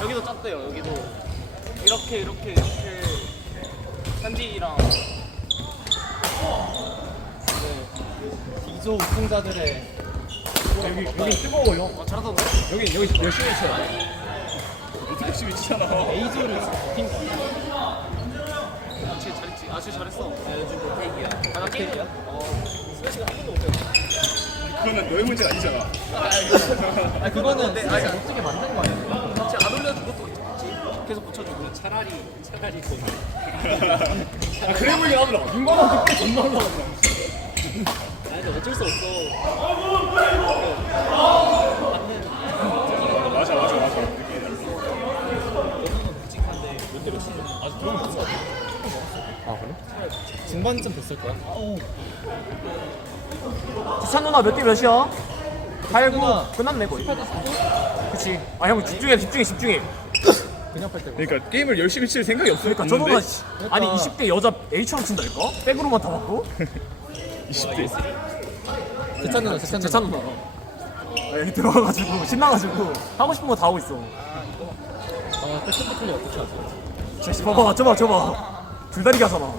여기도 짰대요. 여기도 이렇게 이렇게 이렇게 산지랑 이조 우승자들의 여기 여기 뜨거워요. 어, 잘하던데? 여기 여기 열심히 돼. 어떻게 열심히 치잖아. A조를 팀 그치 잘했지. 아 진짜 잘했어. 요즘 못하기야. 아, 나 게임이야? 어. 스매시가 한 번도 못해. 그거는 너의 문제가 아니잖아. 아 그거는 네, 못 쓰게 만든 거 아니야? 진짜 안 올려준 것도 있지. 계속 붙여주고. 차라리 차라리 돈. 아 그래 보이긴 하더라. 윤관한테 꽤 존나 올라간다. 아니 근데 어쩔 수 없어. 맞아 맞아 맞아. 아 그래? 중반쯤 됐을 거야. 주찬 누나 몇 대 몇이야? 8, 9 누나. 끝났네 거의 그치 아 형 집중해 집중해 집중해 그냥 팔 때. 그러니까 게임을 열심히 칠 생각이 없으니까 그러니까 저 누나 씨, 그러니까. 아니 20대 여자 A처럼 친다니까? 백으로만 다 받고 20대. 세찬 누나 세찬 재찬 누나 아, 여기 들어가가지고 신나가지고 하고 싶은 거 다 하고 있어 아 패션 플레이 어떻게 하세요? 쟤 봐봐 저봐 저봐 줄다리기 하잖아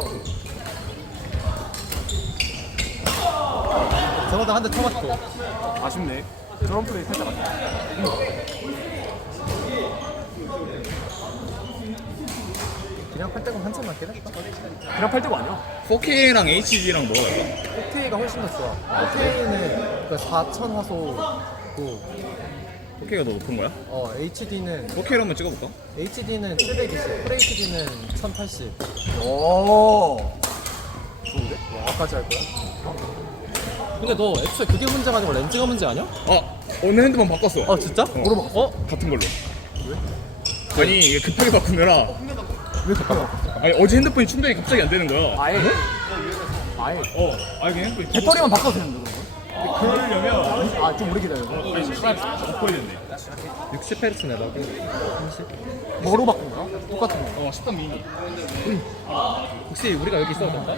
저보다 한 대 쳐맞고. 아쉽네 저런 플레이 살짝 아쉽다 그냥 팔 때가 한참 맞긴 했다. 그냥 팔 때가 아니야 4K랑 HD랑 뭐가 달라? 4K가 훨씬 더 좋아. 4K는 그4000 화소고 4K가 더 높은 거야? 어 HD는 4K로 한번 찍어볼까? HD는 720, FHD는 1080. 오 좋은데? 와까지 할 거야? 근데 너 애초에 그게 문제가 아니고 렌즈가 문제 아니야? 아 오늘 핸드폰 바꿨어. 아 진짜? 어. 바꿨어? 어? 같은 걸로. 왜? 아니 이게 급하게 바꾸느라 왜 바꿔? 아니 어제 핸드폰이 충전이 갑자기 안 되는 거야. 아예 아예 어. 아니 그냥 핸드폰이 배터리만 바꿔도 되는데 그러려면 그럼 아좀 오래 기다려 아니 시간 바꿔야 된대. 60Hz 내라고 30? 뭐로 바꾼 거야? 똑같은 거 어13 미니. 혹시 우리가 여기 있어도 될까?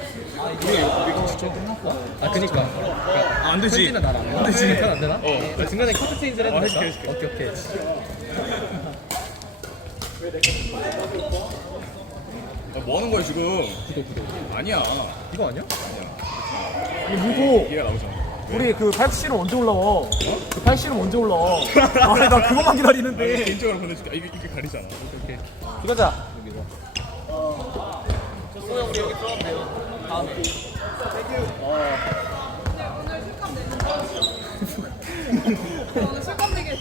우리가 이거 진짜 끝났어? 아 그니까 아, 안 되지. 편지는 나랑 안 되지. 편안 되나? 어. 그 중간에 커트 체인지를 해도 어, 될까? 해줄게, 해줄게. 오케이 오케이 아, 뭐 하는 거야 지금? 구독 구독 아니야. 이거 아니야? 아니 문포 얘가 나오잖아. 우리 그 87은 언제 올라와? 그 87은 언제 올라와? 아니 나 그것만 기다리는데 개인적으로 보내줄게. 아, 이게 이게 가리잖아. 오케이 이거자 여기서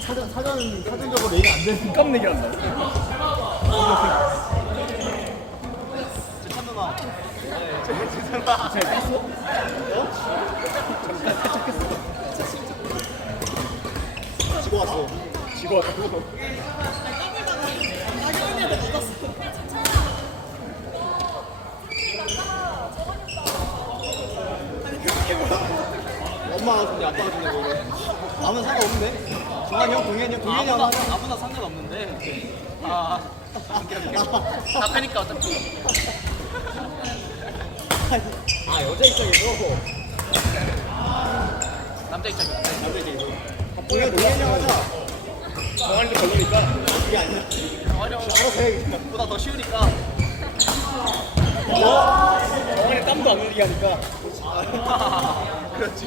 사전 사전 사전적으로 얘기 안 되는 깜 얘기 한다. 재찬 누나. 지고 왔고. 엄마가 주냐 아빠가 주냐 이거를. 아무 상관 없는데. 정한이 형, 동현이 형, 동현이 형 아무나, 아무나 상관없는데. 아, 오케이 오케이. 다 빼니까 어차피. 아 여자 입장에서 남자 입장이야. 남자 입장에서. 동현 동현이 형 하자 정한이도 걸리니까. 정한이 형 보다 더 쉬우니까. 정한이 땀도 안 흘리게 하니까. 그렇지.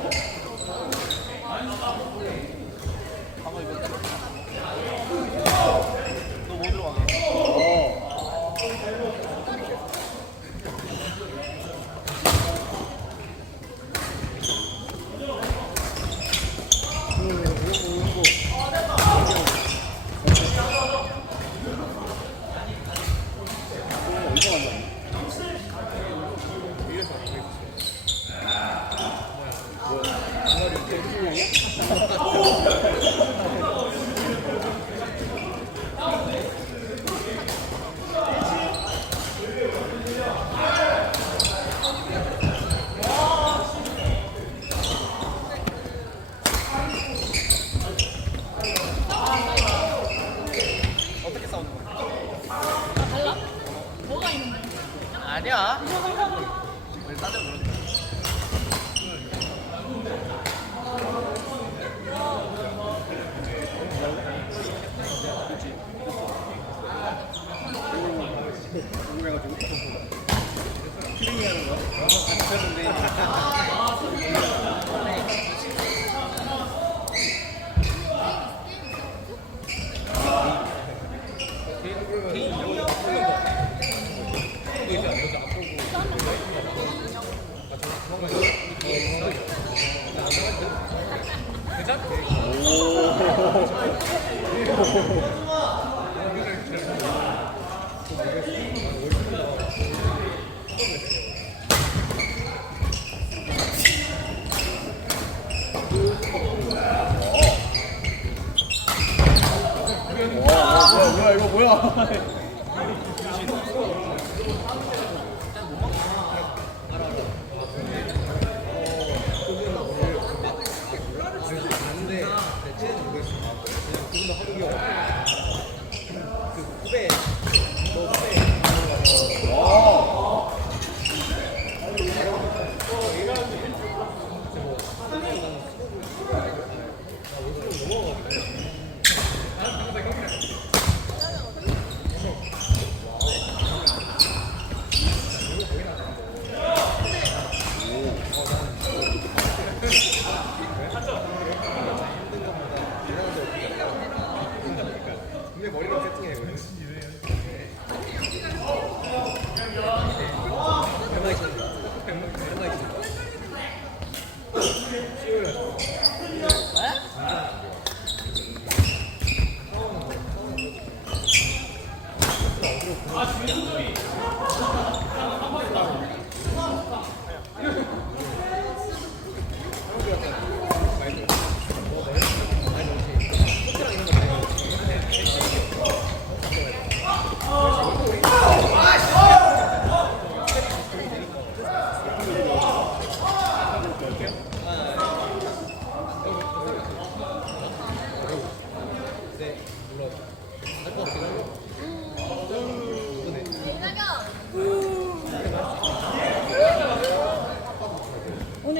아니야. 왜 따져 그러니까. 뭐야 뭐야 이거 뭐야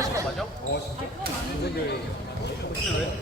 하시는 거 맞죠? 어 진짜. 오시는 왜?